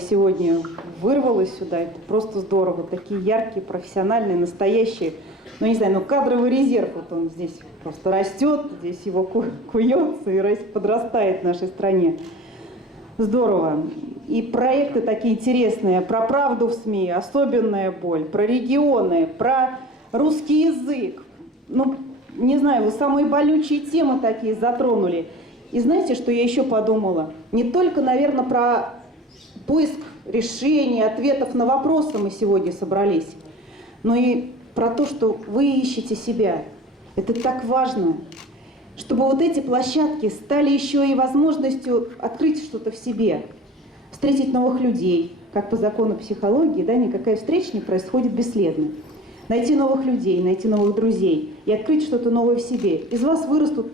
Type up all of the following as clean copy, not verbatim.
Сегодня вырвалась сюда, это просто здорово. Такие яркие, профессиональные, настоящие. Ну, не знаю, кадровый резерв, вот он здесь просто растет, здесь его куется и подрастает в нашей стране. Здорово. И проекты такие интересные, про правду в СМИ, особенная боль, про регионы, про русский язык. Ну, не знаю, вы самые болючие темы такие затронули. И знаете, что я еще подумала? Не только, наверное, про поиск решений, ответов на вопросы мы сегодня собрались, но и про то, что вы ищете себя. Это так важно, чтобы вот эти площадки стали еще и возможностью открыть что-то в себе, встретить новых людей, как по закону психологии, да, никакая встреча не происходит бесследно. Найти новых людей, найти новых друзей и открыть что-то новое в себе. Из вас вырастут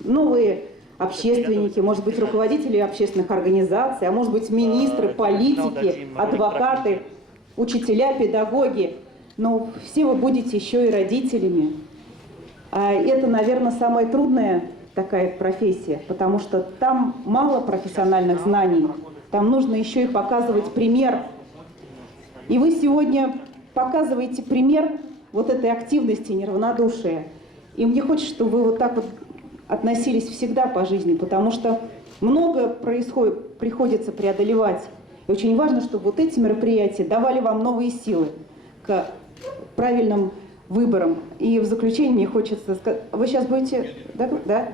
новые общественники, может быть, руководители общественных организаций, а может быть, министры, политики, адвокаты, учителя, педагоги. Но все вы будете еще и родителями. А это, наверное, самая трудная такая профессия, потому что там мало профессиональных знаний, там нужно еще и показывать пример. И вы сегодня показываете пример вот этой активности, неравнодушия. И мне хочется, чтобы вы вот так вот относились всегда по жизни, потому что много приходится преодолевать. И очень важно, чтобы вот эти мероприятия давали вам новые силы к правильным выборам. И в заключение мне хочется сказать, вы сейчас будете, да?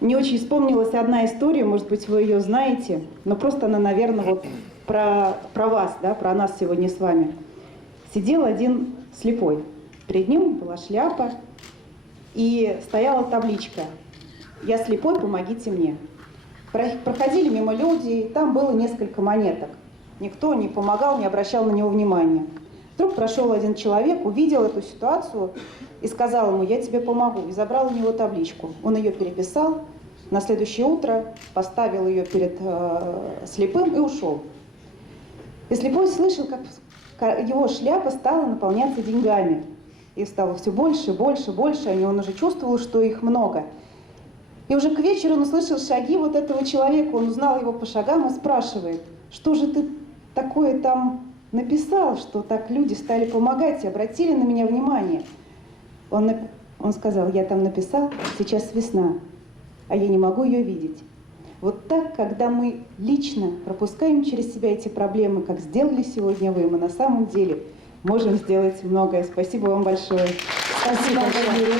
Мне очень вспомнилась одна история, может быть, вы ее знаете, но просто она, наверное, вот про вас, да, про нас сегодня с вами. Сидел один слепой, перед ним была шляпа, и стояла табличка «Я слепой, помогите мне». Проходили мимо люди, и там было несколько монеток. Никто не помогал, не обращал на него внимания. Вдруг прошел один человек, увидел эту ситуацию и сказал ему: «Я тебе помогу», и забрал у него табличку. Он ее переписал, на следующее утро поставил ее перед слепым и ушел. И слепой слышал, как его шляпа стала наполняться деньгами. И стало все больше, больше, больше, и он уже чувствовал, что их много. И уже к вечеру он услышал шаги вот этого человека, он узнал его по шагам и спрашивает: «Что же ты такое там написал, что так люди стали помогать и обратили на меня внимание?» Он сказал: «Я там написал, сейчас весна, а я не могу ее видеть». Вот так, когда мы лично пропускаем через себя эти проблемы, как сделали сегодня вы, мы на самом деле можем сделать многое. Спасибо вам большое. Спасибо большое.